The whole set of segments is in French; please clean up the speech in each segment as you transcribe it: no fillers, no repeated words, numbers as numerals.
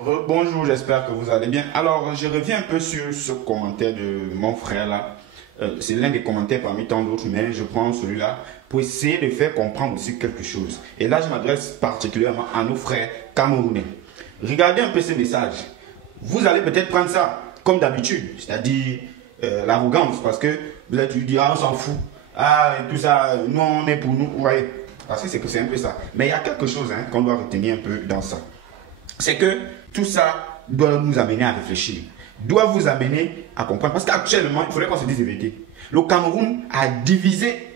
Bonjour, j'espère que vous allez bien. Alors, je reviens un peu sur ce commentaire de mon frère là. C'est l'un des commentaires parmi tant d'autres, mais je prends celui-là pour essayer de faire comprendre aussi quelque chose. Et là, je m'adresse particulièrement à nos frères camerounais. Regardez un peu ces messages. Vous allez peut-être prendre ça comme d'habitude, c'est-à-dire l'arrogance, parce que vous allez dire, ah, on s'en fout. Ah, et tout ça, nous, on est pour nous, vous voyez. Parce que c'est un peu ça. Mais il y a quelque chose qu'on doit retenir un peu dans ça. C'est que tout ça doit nous amener à réfléchir, doit vous amener à comprendre. Parce qu'actuellement, il faudrait qu'on se dise la vérité. Le Cameroun a divisé,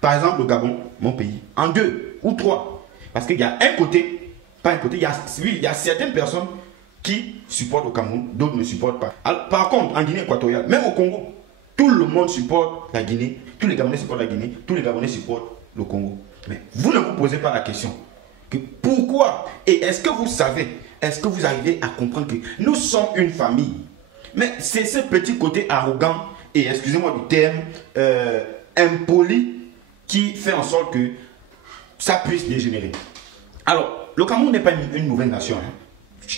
par exemple, le Gabon, mon pays, en deux ou trois. Parce qu'il y a un côté, pas un côté, il y a certaines personnes qui supportent le Cameroun, d'autres ne supportent pas. Alors, par contre, en Guinée équatoriale, même au Congo, tout le monde supporte la Guinée, tous les Gabonais supportent la Guinée, tous les Gabonais supportent le Congo. Mais vous ne vous posez pas la question. Pourquoi? Et est-ce que vous savez, est-ce que vous arrivez à comprendre que nous sommes une famille? Mais c'est ce petit côté arrogant et, excusez-moi du terme, impoli qui fait en sorte que ça puisse dégénérer. Alors, le Cameroun n'est pas une nouvelle nation.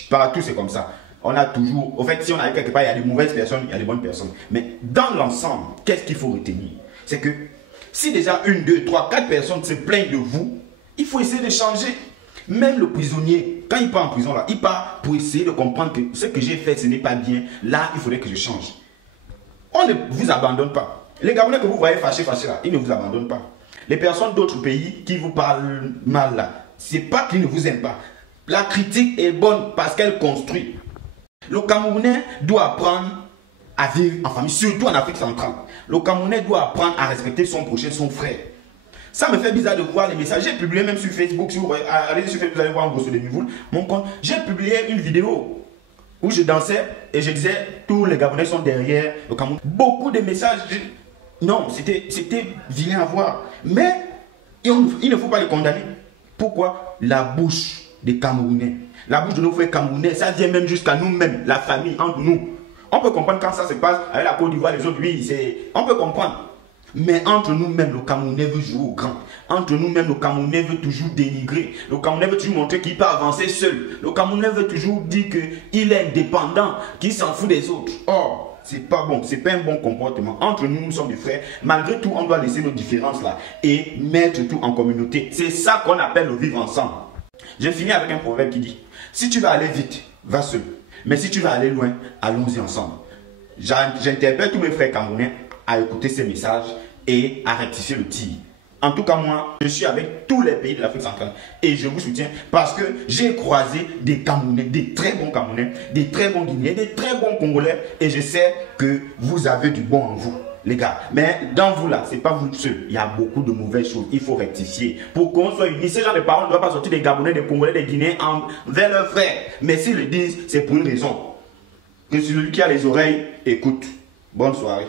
Partout c'est comme ça. On a toujours, au fait, si on arrive quelque part, il y a des mauvaises personnes, il y a des bonnes personnes. Mais dans l'ensemble, qu'est-ce qu'il faut retenir? C'est que si déjà une, deux, trois, quatre personnes se plaignent de vous, il faut essayer de changer. Même le prisonnier, quand il part en prison, là, il part pour essayer de comprendre que ce que j'ai fait, ce n'est pas bien. Là, il faudrait que je change. On ne vous abandonne pas. Les Gabonais que vous voyez fâchés là, ils ne vous abandonnent pas. Les personnes d'autres pays qui vous parlent mal là, c'est pas qu'ils ne vous aiment pas. La critique est bonne parce qu'elle construit. Le Camerounais doit apprendre à vivre en famille, surtout en Afrique centrale. Le Camerounais doit apprendre à respecter son prochain, son frère. Ça me fait bizarre de voir les messages. J'ai publié même sur Facebook, allez sur Facebook, vous allez voir en gros Demivoul, mon compte. J'ai publié une vidéo où je dansais et je disais tous les Gabonais sont derrière le Cameroun. Beaucoup de messages. Non, c'était vilain à voir. Mais il ne faut pas les condamner. Pourquoi? La bouche des Camerounais, la bouche de nos frères camerounais, ça vient même jusqu'à nous-mêmes, la famille, entre nous. On peut comprendre quand ça se passe avec la Côte d'Ivoire, les autres, oui, on peut comprendre. Mais entre nous-mêmes, le Camerounais veut jouer au grand. Entre nous-mêmes, le Camerounais veut toujours dénigrer. Le Camerounais veut toujours montrer qu'il peut avancer seul. Le Camerounais veut toujours dire qu'il est indépendant, qu'il s'en fout des autres. Or, c'est pas bon, c'est pas un bon comportement. Entre nous, nous sommes des frères. Malgré tout, on doit laisser nos différences là et mettre tout en communauté. C'est ça qu'on appelle le vivre ensemble. Je finis avec un proverbe qui dit, si tu vas aller vite, va seul. Mais si tu vas aller loin, allons-y ensemble. J'interpelle tous mes frères camerounais à écouter ces messages et à rectifier le tir. En tout cas, moi, je suis avec tous les pays de l'Afrique centrale et je vous soutiens parce que j'ai croisé des Camerounais, des très bons Camerounais, des très bons Guinéens, des très bons Congolais et je sais que vous avez du bon en vous, les gars. Mais dans vous là, c'est pas vous seul. Il y a beaucoup de mauvaises choses. Il faut rectifier. Pour qu'on soit unis, ces gens de paroles ne doivent pas sortir des Gabonais, des Congolais, des Guinéens vers leurs frères. Mais s'ils le disent, c'est pour une raison. Que celui qui a les oreilles écoute. Bonne soirée.